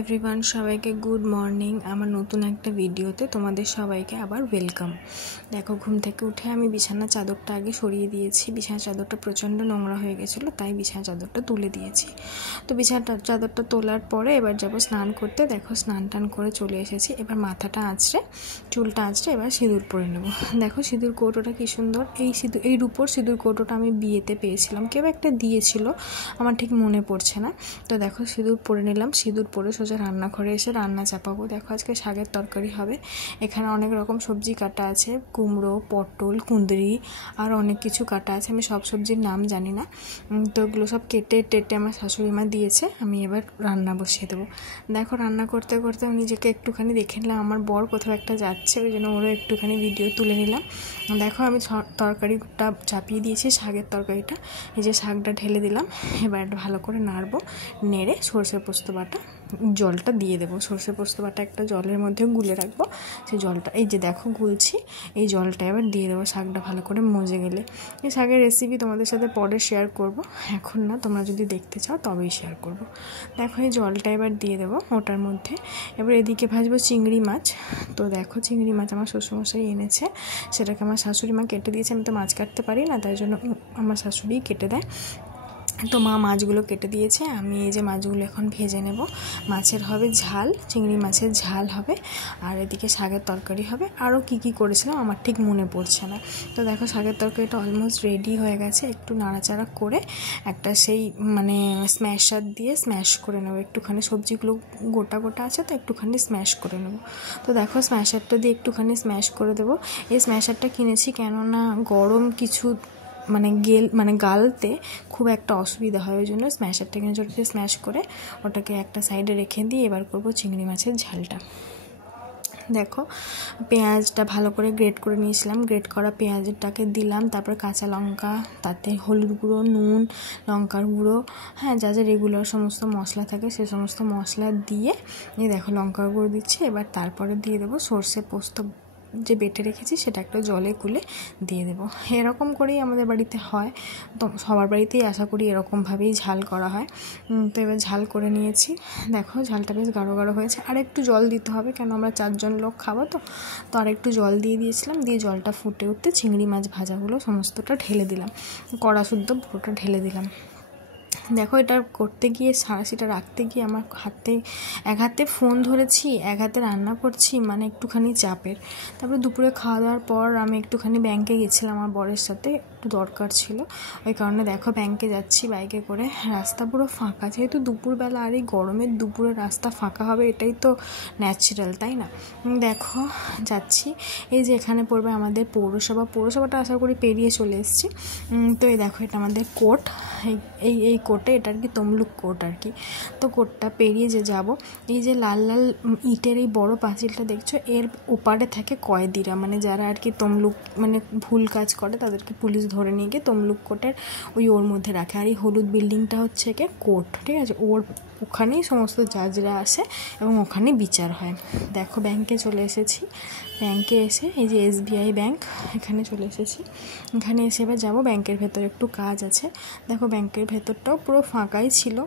Everyone, সবাইকে good morning. আমার নতুন একটা ভিডিওতে তোমাদের সবাইকে আবার ওয়েলকাম। দেখো, ঘুম থেকে উঠে আমি বিছানার চাদরটা আগে সরিয়ে দিয়েছি। বিছানার চাদরটা প্রচণ্ড নোংরা হয়ে গেছিলো, তাই বিছানার চাদরটা তুলে দিয়েছি। তো বিছানার চাদরটা তোলার পরে এবার যাবো স্নান করতে। দেখো, স্নান টান করে চলে এসেছি। এবার মাথাটা আঁচড়ে, চুলটা আঁচড়ে এবার সিঁদুর পরে নেব। দেখো, সিঁদুর কৌটোটা কী সুন্দর। এই রূপোর সিঁদুর কৌটোটা আমি বিয়েতে পেয়েছিলাম, কেউ একটা দিয়েছিল, আমার ঠিক মনে পড়ছে না। তো দেখো, সিঁদুর পরে নিলাম। সিঁদুর পরে সোজা রান্নাঘরে এসে রান্না চাপাবো। দেখো, আজকে শাকের তরকারি হবে। এখানে অনেক রকম সবজি কাটা আছে, কুমড়ো, পটল, কুঁদরি আর অনেক কিছু কাটা আছে। আমি সব সবজির নাম জানি না, তো ওগুলো সব কেটে টেটে আমার শাশুড়ি মা দিয়েছে। আমি এবার রান্না বসিয়ে দেবো। দেখো, রান্না করতে করতে নিজেকে একটুখানি দেখে নিলাম আমার বর কোথাও একটা যাচ্ছে, ওই জন্য ওরও একটুখানি ভিডিও তুলে নিলাম। দেখো, আমি তরকারিটা চাপিয়ে দিয়েছি, শাকের তরকারিটা। এই যে শাকটা ঢেলে দিলাম। এবার ভালো করে নাড়বো, নেড়ে সরষে পোস্ত বাটা জলটা দিয়ে দেবো। সরষে পোস্ত বাটা একটা জলের মধ্যে গুলে রাখবো। সেই জলটা, এই যে দেখো গুলছি, এই জলটা এবার দিয়ে দেবো শাকটা ভালো করে মজে গেলে। এই শাকের রেসিপি তোমাদের সাথে পরে শেয়ার করব, এখন না। তোমরা যদি দেখতে চাও তবেই শেয়ার করব। দেখো, এই জলটা এবার দিয়ে দেবো ওটার মধ্যে। এবার এদিকে ভাজবো চিংড়ি মাছ। তো দেখো, চিংড়ি মাছ আমার শ্বশুরমশাই এনেছে, সেটাকে আমার শাশুড়ি মা কেটে দিয়েছে। আমি তো মাছ কাটতে পারি না, তাই জন্য আমার শাশুড়িই কেটে দেয়। তো মা মাছগুলো কেটে দিয়েছে। আমি এই যে মাছগুলো এখন ভেজে নেব। মাছের হবে ঝাল, চিংড়ি মাছের ঝাল হবে, আর এদিকে শাকের তরকারি হবে। আরও কী কী করেছিলাম আমার ঠিক মনে পড়ছে না। তো দেখো, শাকের তরকারিটা অলমোস্ট রেডি হয়ে গেছে। একটু নাড়াচাড়া করে একটা সেই স্ম্যাশার দিয়ে স্ম্যাশ করে নেবো। একটুখানি সবজিগুলো গোটা গোটা আছে, তো একটুখানি স্ম্যাশ করে নেব। তো দেখো, স্ম্যাশারটা দিয়ে একটুখানি স্ম্যাশ করে দেবো। এই স্ম্যাশারটা কিনেছি কেননা গরম কিছু গালতে খুব একটা অসুবিধা হয়, ওই জন্য স্ম্যাশারটা কিনে ওটাকে স্ম্যাশ করে ওটাকে একটা সাইডে রেখে দিয়ে এবার করব চিংড়ি মাছের ঝালটা। দেখো, পেঁয়াজটা ভালো করে গ্রেট করে নিয়েছিলাম। গ্রেট করা পেঁয়াজটাকে দিলাম, তারপর কাঁচা লঙ্কা, তাতে হলুদ গুঁড়ো, নুন, লঙ্কার গুঁড়ো, যা যা রেগুলার সমস্ত মশলা থাকে সে সমস্ত মশলা দিয়ে, এই দেখো লঙ্কার গুঁড়ো দিচ্ছি। এবার তারপরে দিয়ে দেবো সর্ষে পোস্ত যে বেটে রেখেছি, সেটা একটা জলে গুলে দিয়ে দেবো। এরকম করেই আমাদের বাড়িতে হয়, তো সবার বাড়িতেই আশা করি এরকমভাবেই ঝাল করা হয়। তো এবার ঝাল করে নিয়েছি। দেখো, ঝালটা বেশ গাঢ় গাঢ় হয়েছে। আর একটু জল দিতে হবে, কেন আমরা 4 জন লোক খাবো। তো আর একটু জল দিয়ে দিয়েছিলাম। দিয়ে জলটা ফুটে উঠতে চিংড়ি মাছ ভাজাগুলো সমস্তটা ঢেলে দিলাম, কড়া শুদ্ধ পুরোটা ঢেলে দিলাম। দেখো, এটা করতে গিয়ে সাঁড়াশিটা রাখতে গিয়ে আমার এক হাতে ফোন ধরেছি, এক হাতে রান্না করছি, একটুখানি চাপের। তারপরে দুপুরে খাওয়া দাওয়ার পর আমি একটুখানি ব্যাংকে গেছিলাম আমার বরের সাথে, একটু দরকার ছিল, ওই কারণে দেখো ব্যাংকে যাচ্ছি বাইকে করে। রাস্তা পুরো ফাঁকা, যেহেতু দুপুরবেলা, আর এই গরমের দুপুরে রাস্তা ফাঁকা হবে এটাই তো ন্যাচারাল, তাই না? দেখো, যাচ্ছি। এই যে এখানে পড়বে আমাদের পৌরসভাটা আশা করি পেরিয়ে চলে এসেছি। তো এই দেখো, এটা আমাদের কোর্ট। এই কোর্টে, এটা আর কি তমলুক কোর্ট আর কি। তো কোর্টটা পেরিয়ে যে যাব, এই যে লাল লাল ইটের এই বড় পাঁচিলটা দেখছো, এর ওপারে থাকে কয়েদিরা, যারা আর কি তমলুক ভুল কাজ করে তাদেরকে পুলিশ ধরে নিয়ে গিয়ে তমলুক কোর্টের ওর মধ্যে রাখে। আর এই হলুদ বিল্ডিংটা হচ্ছে কি কোর্ট, ঠিক আছে? ওখানেই সমস্ত জাজরা আসে এবং ওখানে বিচার হয়। দেখো, ব্যাংকে চলে এসেছি। ব্যাংকে এসে এই যে SBI ব্যাংক, এখানে চলে এসেছি। এখানে এসে এবার যাবো ব্যাংকের ভেতরে, একটু কাজ আছে। দেখো, ব্যাংকের ভেতরটাও পুরো ফাঁকাই ছিল।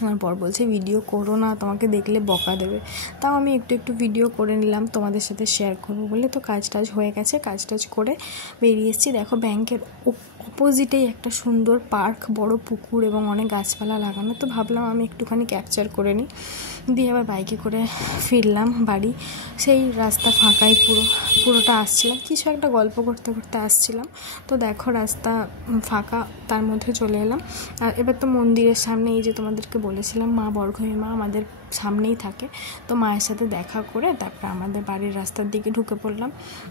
আমার বর বলছে ভিডিও করো না, তোমাকে দেখলে বকা দেবে। তাও আমি একটু ভিডিও করে নিলাম তোমাদের সাথে শেয়ার করবো বলে। তো কাজ টাজ হয়ে গেছে, কাজ টাজ করে বেরিয়ে এসেছি। দেখো, ব্যাংকের অপোজিটেই একটা সুন্দর পার্ক, বড় পুকুর এবং অনেক গাছপালা লাগানো। তো ভাবলাম আমি একটুখানি ক্যাপচার করে নিই। দিয়ে আবার বাইকে করে ফিরলাম বাড়ি। সেই রাস্তা ফাঁকাই পুরোটা আসছিলাম, কিছু একটা গল্প করতে করতে আসছিলাম। তো দেখো, রাস্তা ফাঁকা, তার মধ্যে চলে এলাম। আর এবার তো মন্দিরের সামনে, এই যে তোমাদেরকে বলেছিলাম মা বরঘড়ি মা আমাদের সামনেই থাকে, তো মায়ের সাথে দেখা করে তারপর আমাদের বাড়ির রাস্তার দিকে ঢুকে পড়লাম।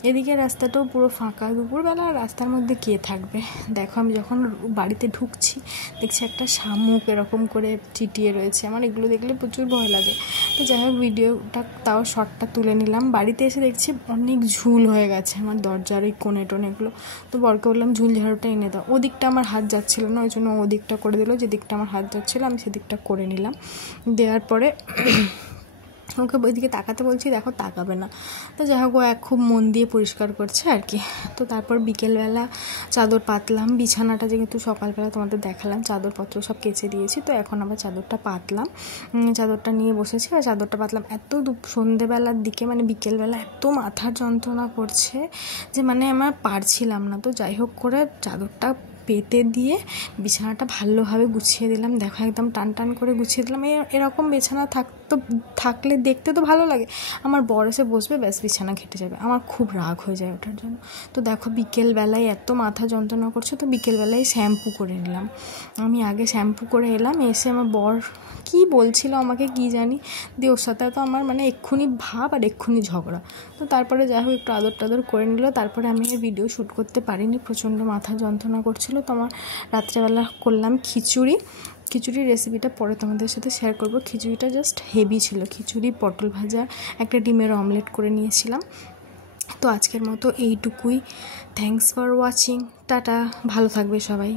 এদিকে রাস্তাটাও পুরো ফাঁকা, দুপুরবেলা রাস্তার মধ্যে কে থাকবে। দেখো, আমি যখন বাড়িতে ঢুকছি দেখছি একটা শামুক এরকম করে চিটিয়ে রয়েছে। আমার এগুলো দেখলে প্রচুর ভয় লাগে। তো যাই হোক, ভিডিওটা তাও শর্টটা তুলে নিলাম। বাড়িতে এসে দেখছি অনেক ঝুল হয়ে গেছে আমার দরজার ওই কোণে টোনেগুলো। তো বরকে বললাম ঝুল ঝাড়ুটা এনে দাও। ওদিকটা আমার হাত যাচ্ছিলো না, ওই জন্য ওদিকটা করে দিল। যেদিকটা আমার হাত যাচ্ছিলো আমি সেদিকটা করে নিলাম। দেওয়ার পরে ওকে ওইদিকে তাকাতে বলছি, দেখো তাকাবে না। তো যাই হোক, ও খুব মন দিয়ে পরিষ্কার করছে আর কি। তো তারপর বিকেলবেলা চাদর পাতলাম, বিছানাটা যেহেতু সকালবেলা তোমাদের দেখালাম চাদরপত্র সব কেচে দিয়েছি, তো এখন আবার চাদরটা পাতলাম, চাদরটা নিয়ে বসেছি আর চাদরটা পাতলাম। এত সন্ধেবেলার দিকে মানে বিকেলবেলা এত মাথার যন্ত্রণা করছে যে মানে আমার পারছিলাম না। তো যাই হোক করে চাদরটা পেতে দিয়ে বিছানাটা ভালোভাবে গুছিয়ে দিলাম। দেখো একদম টান টান করে গুছিয়ে দিলাম। এরকম বিছানা থাকলে দেখতে তো ভালো লাগে। আমার বর এসে বসবে, ব্যাস বিছানা ঘেটে যাবে, আমার খুব রাগ হয়ে যায় ওটার জন্য। তো দেখো বিকেলবেলায় এত মাথা যন্ত্রণা করছে, তো বিকেলবেলায় শ্যাম্পু করে নিলাম। আমি আগে শ্যাম্পু করে এলাম, এসে আমার বর কী বলছিল আমাকে কী জানি, দিয়ে ওর সাথে তো আমার মানে এক্ষুনি ভাব আর এক্ষুনি ঝগড়া। তো তারপরে যাই হোক একটু আদর টাদর করে নিল। তারপরে আমি ভিডিও শ্যুট করতে পারিনি, প্রচণ্ড মাথা যন্ত্রণা করছিল। তো আমার রাত্রেবেলা করলাম খিচুড়ির রেসিপিটা পরে তোমাদের সাথে শেয়ার করব। খিচুড়িটা জাস্ট হেভি ছিল, খিচুড়ি, পটল ভাজা, একটা ডিমের অমলেট করে নিয়েছিলাম। তো আজকের মতো এইটুকুই। থ্যাঙ্কস ফর ওয়াচিং, টাটা, ভালো থাকবে সবাই।